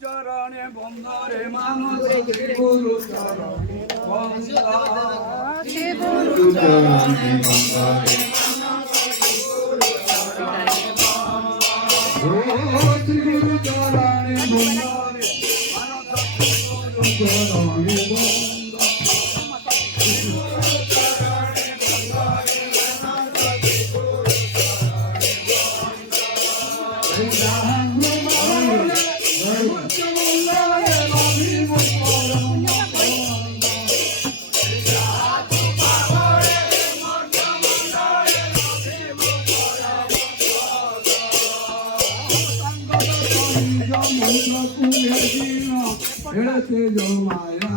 ચરણે બંધરે માનો શ્રી ગુરુ ચરણે બંધા શ્રી ગુરુ ચરણે બંધરે માનો શ્રી ગુરુ ચરણે બંધા શ્રી ગુરુ ચરણે બંધરે માનો શ્રી ગુરુ ચરણે બંધા Este yo maya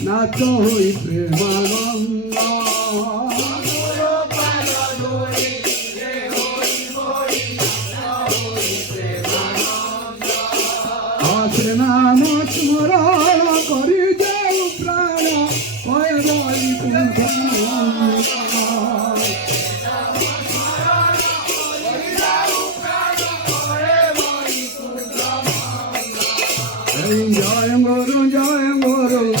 nacho hoy premananda Asrenamo smara kari jau prana payai Jai Guru Jai Guru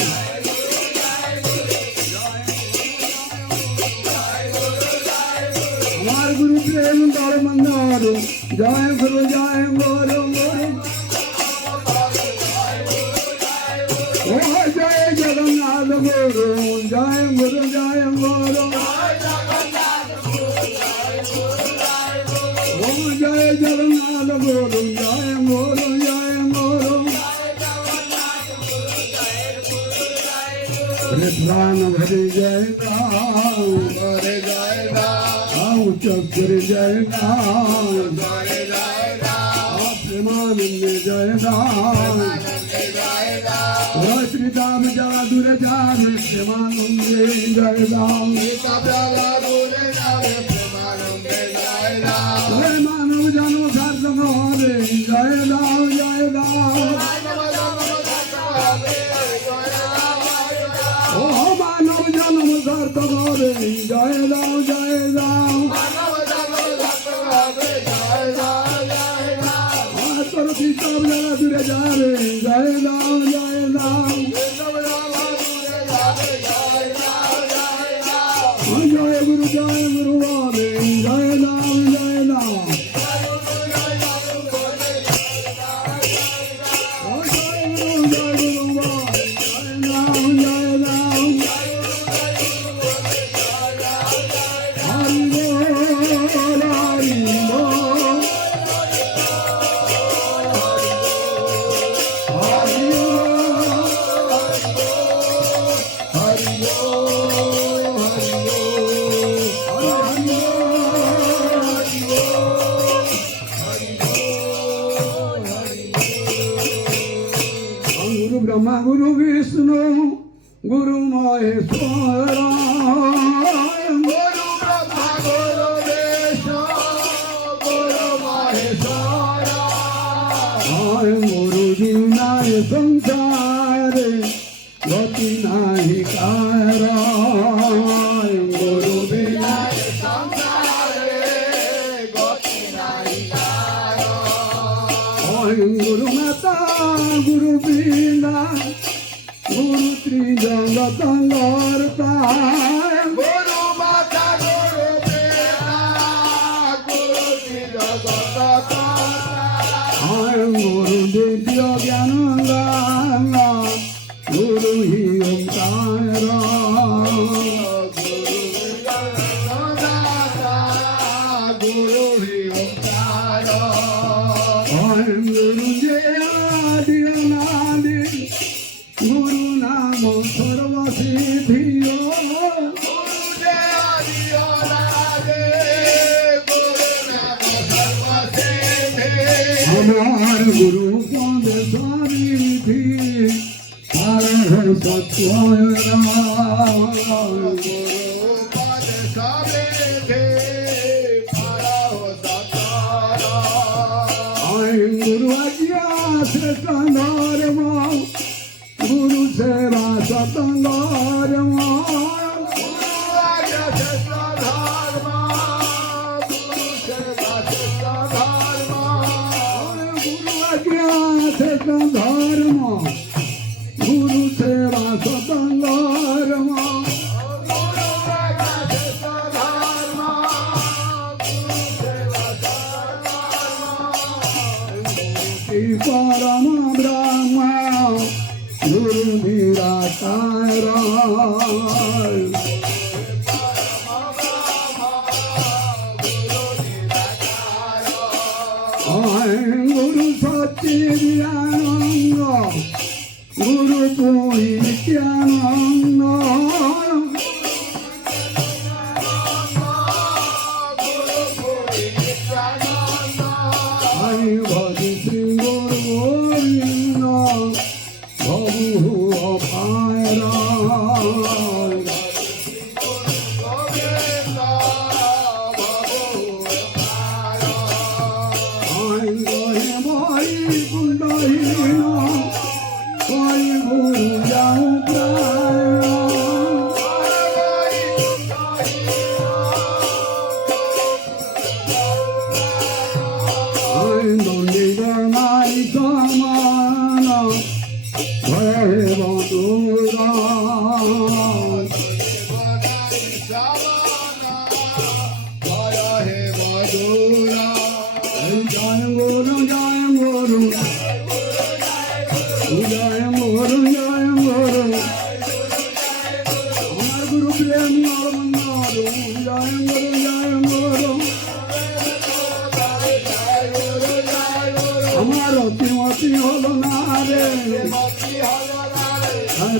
Amar Guru Prem Dar Mandaru Jai Guru Jai Guru Oh Jai Jagannath Guru Jai Guru Jai Guru Oh Jai Jagannath Guru Jai Guru प्राण भरे जय नाम भरे जय नाम चक्र जय नाम भरे जय नाम प्रेमानंद जय नाम श्री दाम जला दूर जान प्रेमानंद जय नाम मानव जन्म सार्थक होवे जय नाम जय नाम Jai Ram Jai Ram Atar Sita Jala Dure Jare Jai Ram Jai Ram Jai Guru Jai Guru Vare Jai Ram Jai Ram Jai Guru Jai Guru Vare Jai Ram Jai Ram Brahma Guru Vishnu Guru Maheshwara Guru Brahma Guru Vishnu Guru Maheshwara વિનાય સંસારે ગતિ નાહી કાય ગુરુ વિનાય ગુરુ માતા ગુરુ બિના ગુરુ ત્રિજગત કરતા ગુરુ માતા ગુરુ પિતા ગુરુ ત્રિજગત કરતા ગુરુ દિવ્ય જ્ઞાન ગાના ગુરુ હિ ઓમકાર ગુરુ હિ ઓમકાર ગુરુ જે આદિ અનાદિ ગુરુ નામ સર્વ સિદ્ધિઓ ગુરુ જે આદિ અનાદિ ગુરુ નામ સર્વ સિદ્ધિ અમાર ગુરુ પદ સારી વિધિ હર સત્ય ગુરુ પદ સવે દે પારો સતારા ગુરુ આજ્ઞા શ્રેષ્ઠ ગુરુ સેવા સતંગરમાં ગુરુ આજ્ઞા શ્રેષ્ઠ ધર્મ ગુરુ સેવા સતંગરમાં પરમ બ્રહ્મ ગુરુ નિરાકાર ગુરુ સચ્ચિદાનંદ ગુરુ પૂરી નિત્યાનંદ ભજ શ્રી ગુરુ ગોવિંદ ભગુ અપાય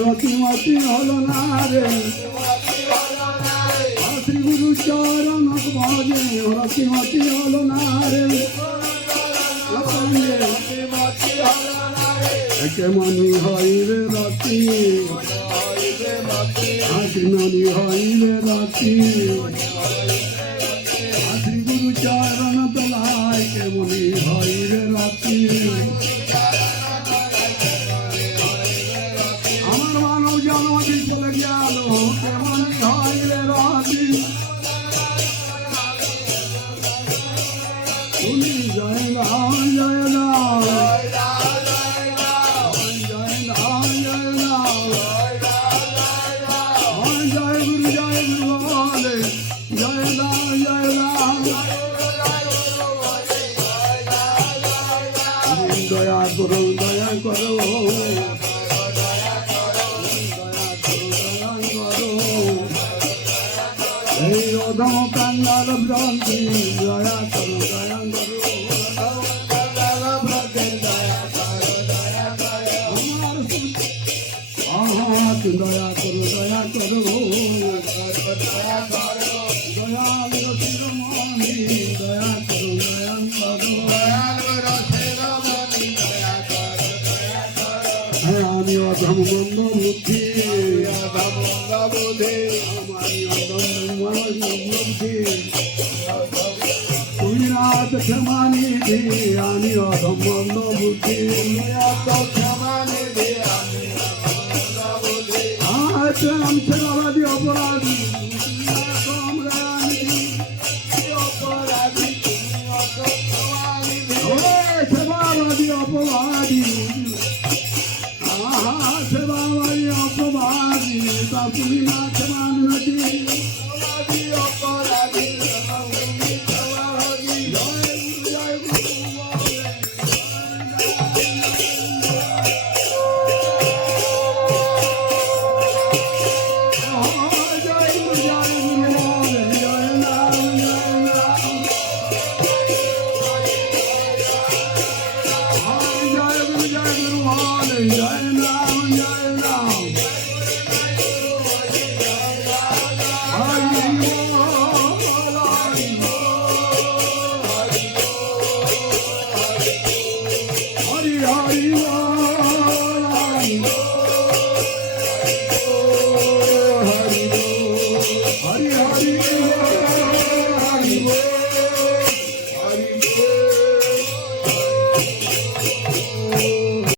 রতিমতি হল না রে শ্রী গুরু চরণ ভজে রতিমতি হল না রে কেমনি হইবে রতি কেমনি হইবে রতি শ্রী গুরু চরণ তলায় কেমনি হইবে রতি দয়া করো দয়া করো এই অধম কাঙ্গাল ভ্রান্তি দয়া করো দয়া করো দয়া করো দয়া করো দয়াল শিরোমণি দয়া করো দয়া করো আমি অধম মন্দ বুদ্ধি আমি অধম মন্দ বুদ্ধি তুমি પુણ્યાત ક્ષમાનિધિ આની અધમનો બુદ્ધિ તો ક્ષમાનિધિ આની અધમનો બુદ્ધિ આચરમ ચરવદ